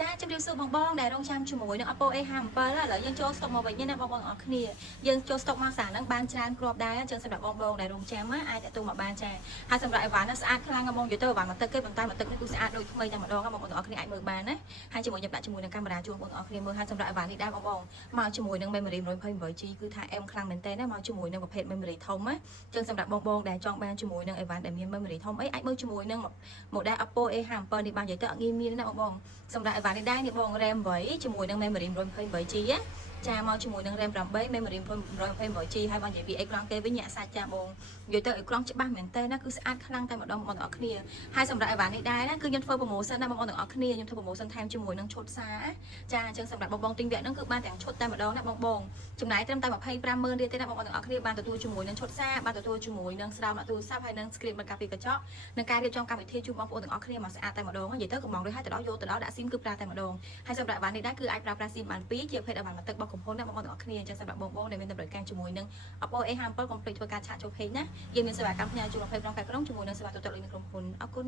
ចាជំរាបសួរបងបងដែលរងចាំជាមួយនឹង Oppo A57 ឥឡូវយើងចូលស្តុកមកវិញណាបងបងទាំងអស់គ្នាយើងចូលស្តុកមកសារហ្នឹងបានច្រើនគ្រាប់ដែរអញ្ចឹងសម្រាប់បងបងដែលរងចាំអាចទទួលមកបានចាហើយសម្រាប់អីវ៉ាន់ស្អាតខ្លាំងបងយល់ទៅអីវ៉ាន់មកទឹកគេប៉ុន្តែមកទឹកនេះគឺស្អាតដូចថ្មីតែម្ដងបងបងទាំងអស់គ្នាអាចមើលបានណាហើយជាមួយខ្ញុំដាក់ជាមួយនឹងកាមេរ៉ាជួបបងប្អូនគ្នាមើលហើយសម្រាប់អីវ៉ាន់នេះដែរបងបងមកជាមួយនឹង memory 128G គឺថាអែមខ្លាំងមែនតើណាមកជាមួយនឹងប្រភេទ memory ធំណាអញ្ចឹងសម្រាប់បងបងដែលចង់បានជាមួយនឹងអីវ៉ាន់ដែលមាន memory ធំអីអាចមើលជាមួយនឹង model Oppo A57 នេះបាននិយាយទៅអត់ងាយមានណាបងបងសម្រាប់អីវ៉ាន់នេះដែរនេះបង RAM 8ជាមួយនឹង memory 128G ចាមកជាមួយនឹង RAM 8 memory 128G ហើយបងនិយាយពីអេក្រង់គេវិញញាក់សាច់ចាបងនិយាយទៅអេក្រង់ច្បាស់មែនតើណាគឺស្អាតខ្លាំងតែម្ដងបងប្អូនទាំងអស់គ្នាហើយសម្រាប់អីវ៉ាន់នេះដែរណាគឺខ្ញុំធ្វើ promotion ណាបងប្អូនទាំងអស់គ្នាខ្ញុំធ្វើ promotion ថែមជាមួយនឹងឈុតសាចាអញ្ចឹងសម្រាប់បងបងទិញវគ្គហ្នឹងគឺបានទាំងឈុតតែម្ដងណាបងបងចំណាយត្រឹមតែ 250,000 រៀលទេណាបងប្អូនទាំងអស់គ្នាបានទទួលជាមួយនឹងឈុតសាបានទទួលជាមួយនឹងស្រោមដាក់ទូរស័ព្ទហើយនឹង screen មកកាពីកញ្ចក់នឹងការរៀបចំកម្មវិធីជូនបងប្អូនទាំងអស់គ្នាមកស្អាតតែម្ដងនិយាយទៅកំងរួចហើយទៅដល់យកទៅដល់ដាក់ SIM គឺប្រើតែម្ដងហើយសម្រាប់អីវ៉ាន់នេះដែរគឺអាចប្រើប្រាស់ SIM បាន2ជាប្រភេទអីវ៉ាន់មកទឹករបស់កំពុនណាបងប្អូនទាំងអស់គ្នាអញ្ចឹងសម្រាប់បងបងដែលមានតម្រូវការជាមួយនឹង Oppo A57 កុំភ្លេចធ្វើការឆាកចូល page ណាយើងមានសេវាកម្មផ្ញើជូន25ខែក្រុងជាមួយនឹងសេវាទូទាត់លេខក្រុមហ៊ុនអរគុណ